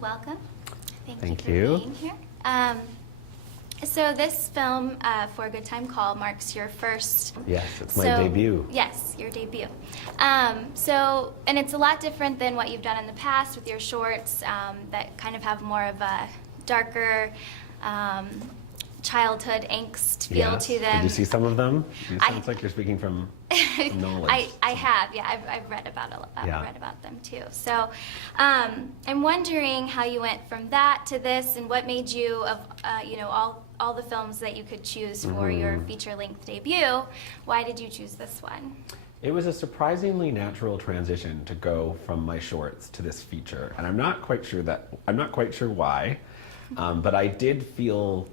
welcome. Thank you you for being here. So this film, For a Good Time Call, marks your first... Yes, it's my debut. Yes, your debut. And it's a lot different than what you've done in the past with your shorts that kind of have more of a darker childhood angst feel to them. Did you see some of them? It sounds like you're speaking from knowledge. I have, yeah. I've read about read about them too. So I'm wondering how you went from that to this, and what made you of all the films that you could choose for your feature-length debut. Why did you choose this one? It was a surprisingly natural transition to go from my shorts to this feature, and I'm not quite sure why, but I did feel.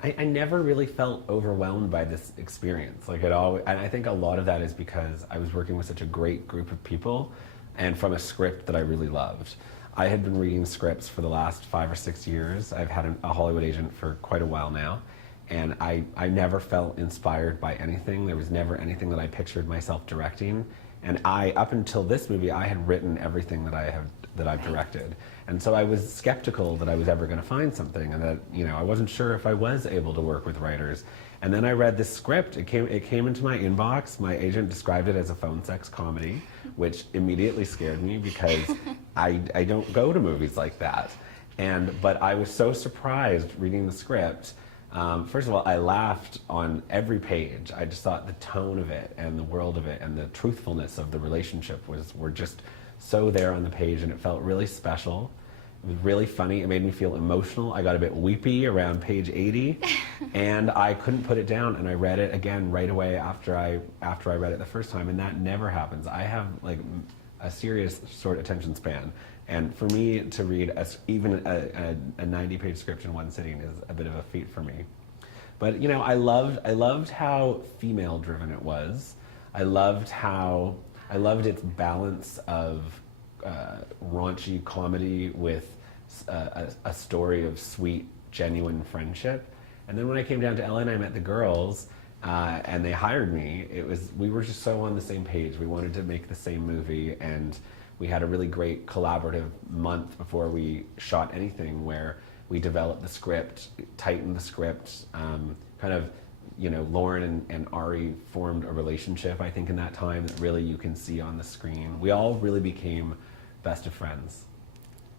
I never really felt overwhelmed by this experience. And I think a lot of that is because I was working with such a great group of people and from a script that I really loved. I had been reading scripts for the last 5 or 6 years. I've had a Hollywood agent for quite a while now, and I never felt inspired by anything. There was never anything that I pictured myself directing. And up until this movie, I had written everything that I've directed. And so I was skeptical that I was ever going to find something, and that I wasn't sure if I was able to work with writers. And then I read this script. It came into my inbox. My agent described it as a phone sex comedy, which immediately scared me because I don't go to movies like that. But I was so surprised reading the script. First of all, I laughed on every page. I just thought the tone of it and the world of it and the truthfulness of the relationship were just so there on the page, and it felt really special. It was really funny. It made me feel emotional. I got a bit weepy around page 80, and I couldn't put it down. And I read it again right away after I read it the first time, and that never happens. I have like a serious short attention span, and for me to read even a 90-page script in one sitting is a bit of a feat for me. But I loved how female-driven it was. I loved its balance of raunchy comedy with a story of sweet, genuine friendship. And then when I came down to LA and I met the girls and they hired me, we were just so on the same page. We wanted to make the same movie, and we had a really great collaborative month before we shot anything, where we developed the script, tightened the script, Lauren and Ari formed a relationship, I think, in that time that really you can see on the screen. We all really became best of friends,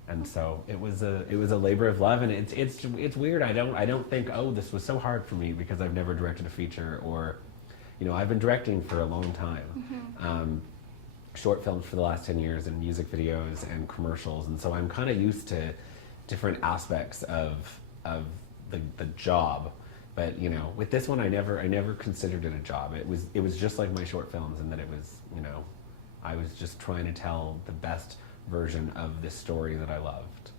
and so it was a labor of love. And it's weird. I don't think, oh, this was so hard for me because I've never directed a feature, or I've been directing for a long time, short films for the last 10 years, and music videos and commercials, and so I'm kind of used to different aspects of the job. But with this one, I never considered it a job. It was just like my short films, in that it was, I was just trying to tell the best version of this story that I loved.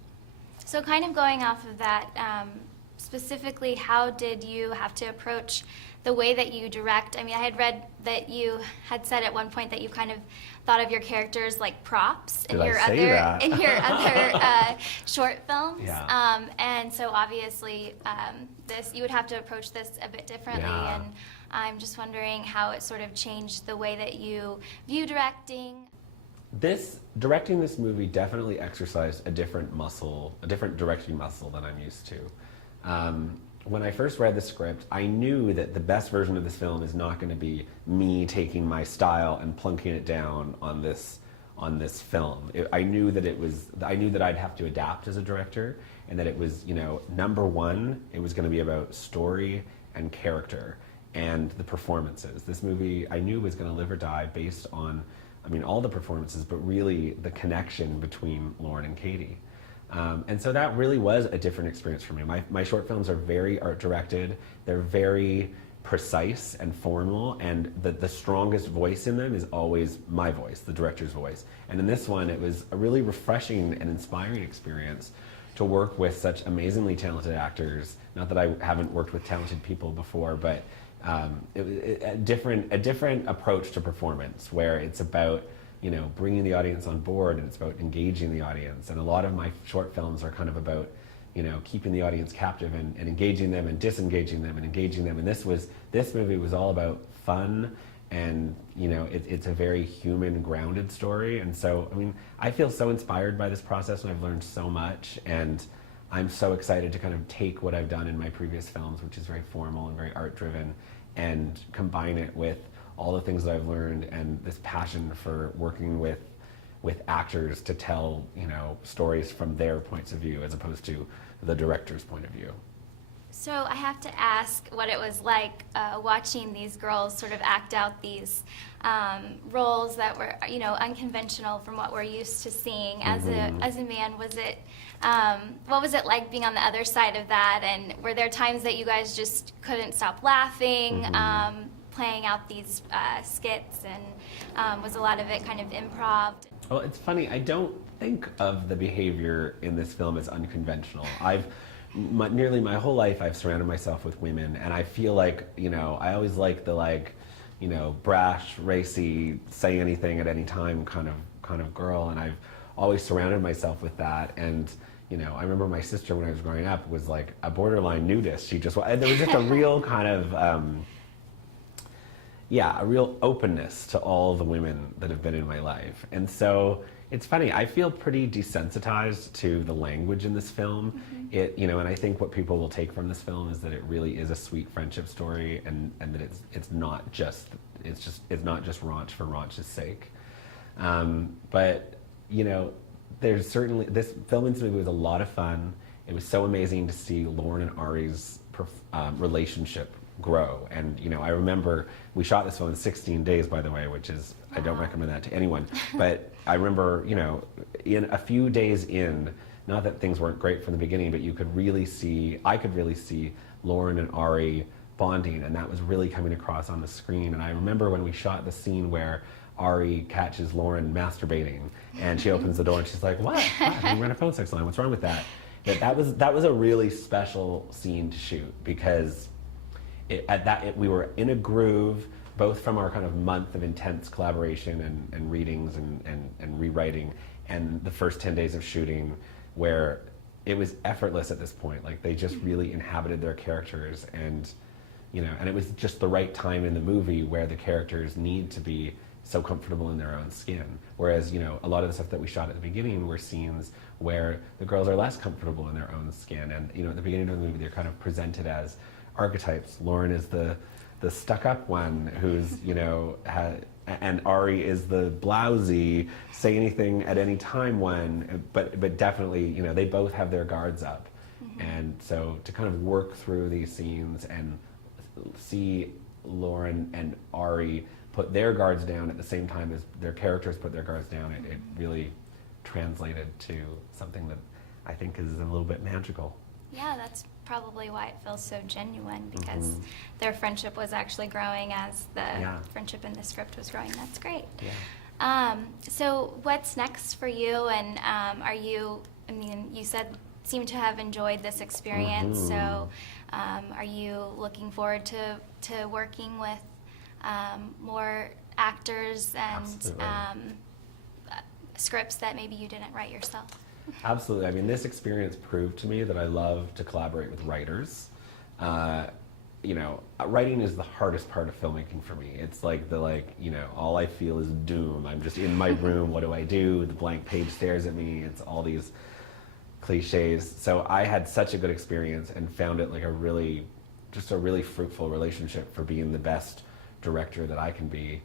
So kind of going off of that, specifically, how did you have to approach the way that you direct? I mean, I had read that you had said at one point that you kind of thought of your characters like props in your other short films. Yeah. And so obviously, you would have to approach this a bit differently. Yeah. And I'm just wondering how it sort of changed the way that you view directing. Directing this movie definitely exercised a different directing muscle than I'm used to. When I first read the script, I knew that the best version of this film is not going to be me taking my style and plunking it down on this film. I knew that I'd have to adapt as a director, and that it was, number one, it was going to be about story and character and the performances. This movie, I knew, was going to live or die based on, all the performances, but really the connection between Lauren and Katie. And so that really was a different experience for me. My short films are very art-directed. They're very precise and formal, and the strongest voice in them is always my voice, the director's voice. And in this one, it was a really refreshing and inspiring experience to work with such amazingly talented actors. Not that I haven't worked with talented people before, but a different approach to performance, where it's about bringing the audience on board, and it's about engaging the audience. And a lot of my short films are kind of about, keeping the audience captive and engaging them and disengaging them and engaging them. And this movie was all about fun and you know, it's a very human, grounded story. And so, I mean, I feel so inspired by this process, and I've learned so much, and I'm so excited to kind of take what I've done in my previous films, which is very formal and very art driven, and combine it with all the things that I've learned and this passion for working with actors to tell, you know, stories from their points of view as opposed to the director's point of view. So I have to ask what it was like watching these girls sort of act out these roles that were, you know, unconventional from what we're used to seeing. As a man, was it what was it like being on the other side of that? And were there times that you guys just couldn't stop laughing, playing out these skits, and was a lot of it kind of improv? Well, it's funny. I don't think of the behavior in this film as unconventional. Nearly my whole life, I've surrounded myself with women, and I feel like, you know, I always like the, like, you know, brash, racy, say anything at any time kind of girl, and I've always surrounded myself with that. And you know, I remember my sister when I was growing up was like a borderline nudist. There was just a real kind of a real openness to all the women that have been in my life. And so it's funny, I feel pretty desensitized to the language in this film. You know, and I think what people will take from this film is that it really is a sweet friendship story, and that it's not just raunch for raunch's sake. But you know, there's certainly, this filming this movie was a lot of fun. It was so amazing to see Lauren and Ari's relationship grow. And you know, I remember we shot this film in 16 days, by the way, which is, I don't recommend that to anyone. But I remember, you know, in a few days in, not that things weren't great from the beginning, but I could really see Lauren and Ari bonding, and that was really coming across on the screen. And I remember when we shot the scene where Ari catches Lauren masturbating, and she opens the door and she's like, "What? God, we ran a phone sex line. What's wrong with that?" That was a really special scene to shoot, because we were in a groove, both from our kind of month of intense collaboration and readings and rewriting, and the first 10 days of shooting, where it was effortless at this point. Like, they just really inhabited their characters, and you know, and it was just the right time in the movie where the characters need to be so comfortable in their own skin. Whereas, you know, a lot of the stuff that we shot at the beginning were scenes where the girls are less comfortable in their own skin. And, you know, at the beginning of the movie, they're kind of presented as archetypes. Lauren is the stuck-up one who's, you know, and Ari is the blousy, say anything at any time one, but definitely, you know, they both have their guards up. And so to kind of work through these scenes and see Lauren and Ari put their guards down at the same time as their characters put their guards down, it really translated to something that I think is a little bit magical. Yeah, that's probably why it feels so genuine, because their friendship was actually growing as the friendship in the script was growing. That's great. Yeah. So what's next for you? And you seem to have enjoyed this experience. So are you looking forward to working with more actors and scripts that maybe you didn't write yourself? Absolutely. I mean, this experience proved to me that I love to collaborate with writers. You know, writing is the hardest part of filmmaking for me. It's like you know, all I feel is doom. I'm just in my room. What do I do? The blank page stares at me. It's all these cliches. So I had such a good experience and found it like a really fruitful relationship for being the best director that I can be.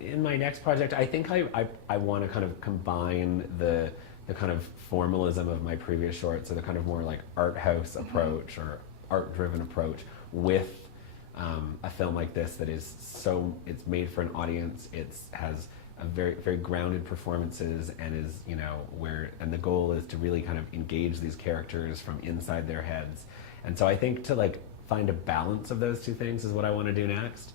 In my next project, I think I want to kind of combine the kind of formalism of my previous shorts, so the kind of more like art house approach or art-driven approach with a film like this that is it's made for an audience. It has a very, very grounded performances, and is, you know, and the goal is to really kind of engage these characters from inside their heads. And so I think to like find a balance of those two things is what I want to do next.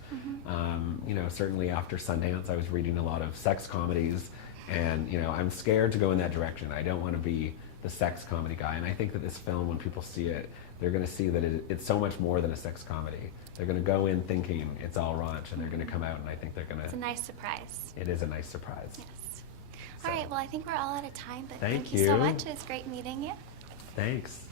You know, certainly after Sundance, I was reading a lot of sex comedies, and you know, I'm scared to go in that direction. I don't want to be the sex comedy guy, and I think that this film, when people see it, they're going to see that it's so much more than a sex comedy. They're going to go in thinking it's all raunch, and they're going to come out, and I think they're going to... It's a nice surprise. It is a nice surprise. Yes. So. All right, well, I think we're all out of time, but Thank you so much. It was great meeting you. Thanks.